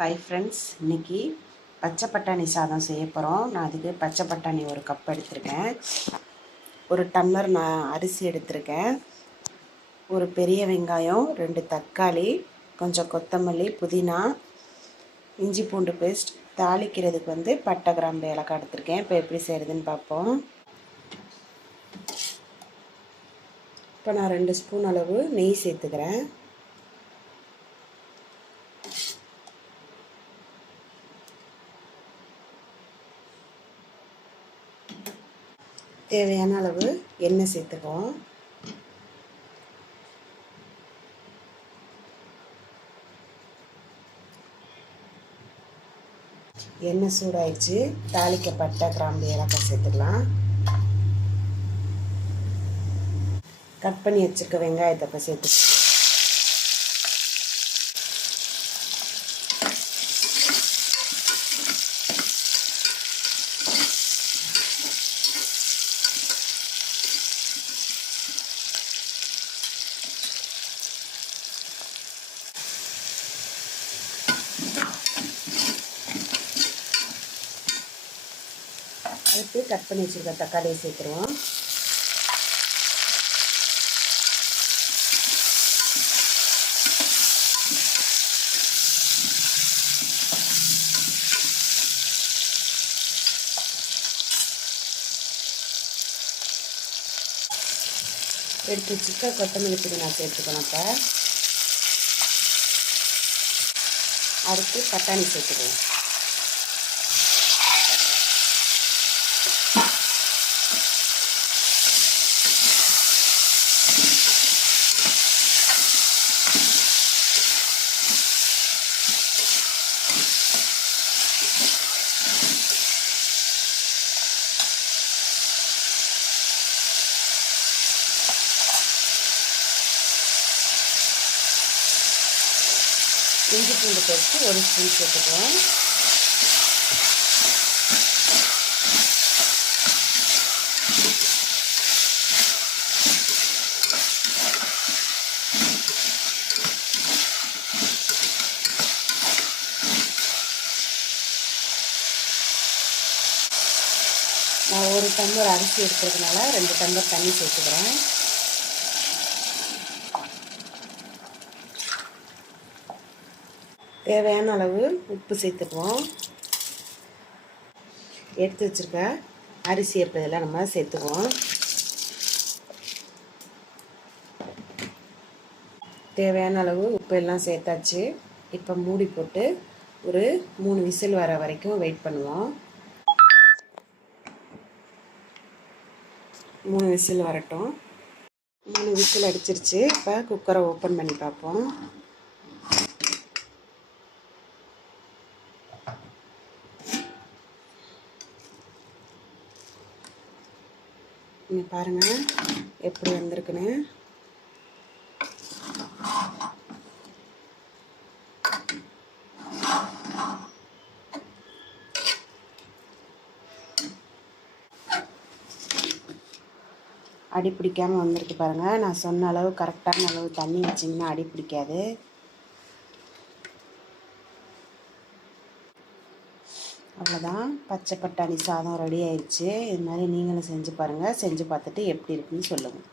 Hi friends, இன்றைக்கி பச்சை பட்டாணி சாதம் செய்ய போகிறோம். நான் அதுக்கு பச்சை பட்டாணி ஒரு கப் எடுத்திருக்கேன். ஒரு டம்ளர் நான் அரிசி எடுத்திருக்கேன். ஒரு பெரிய வெங்காயம், 2 தக்காளி, கொஞ்சம் கொத்தமல்லி, புதினா, இஞ்சி பூண்டு பேஸ்ட், தாளிக்கிறதுக்கு பட்டை கிராம்பு ஏலக்காய் எடுத்திருக்கேன். இப்போ எப்படி செய்கிறதுன்னு பார்ப்போம். இப்போ நான் 2 ஸ்பூன் அளவு நெய் சேர்த்துக்கிறேன். தேவையான அளவு எண்ணெய் சேர்த்துக்குவோம். எண்ணெய் சூடாயிடுச்சு. தாளிக்க பட்டை கிராம்பு ஏலக்காய் சேர்த்துக்கலாம். கட் பண்ணி வச்சுருக்க வெங்காயத்தை இப்போ சேர்த்துக்கலாம். அடுத்து கட் பண்ணி வச்சுருக்க தக்காளியை சேர்த்துருவோம். எடுத்து வச்சுக்க கொத்தமல்லி புதினா சேர்த்துக்கணும். இப்போ அடுத்து பட்டாணி சேர்த்துக்குவோம். இஞ்சி பூண்டு பேஸ்ட்டு 1 ஸ்பூன் சேர்த்துக்குவோம். நான் 1 டம்ளர் அரிசி எடுக்கிறதுனால 2 டம்ளர் தண்ணி சேர்த்துக்கிறேன். தேவையான அளவு உப்பு சேர்த்துக்குவோம். எடுத்து வச்சுருக்க அரிசி எப்போதெல்லாம் நம்ம சேர்த்துக்குவோம். தேவையான அளவு உப்பு எல்லாம் சேர்த்தாச்சு. இப்போ மூடி போட்டு ஒரு 3 விசில் வர வரைக்கும் வெயிட் பண்ணுவோம். 3 விசில் வரட்டும். 3 விசில் அடிச்சிருச்சு. இப்போ குக்கரை ஓப்பன் பண்ணி பார்ப்போம். நீங்கள் பாருங்கள் எப்படி வந்திருக்குன்னு. அடி பிடிக்காமல் வந்திருக்கு பாருங்கள். நான் சொன்ன அளவு கரெக்டான அளவு தண்ணி வச்சிங்கன்னா அடி பிடிக்காது. அவ்வளோதான், பச்சை பட்டாணி சாதம் ரெடி ஆயிடுச்சு. இது மாதிரி நீங்களும் செஞ்சு பாருங்கள். செஞ்சு பார்த்துட்டு எப்படி இருக்குன்னு சொல்லுங்கள்.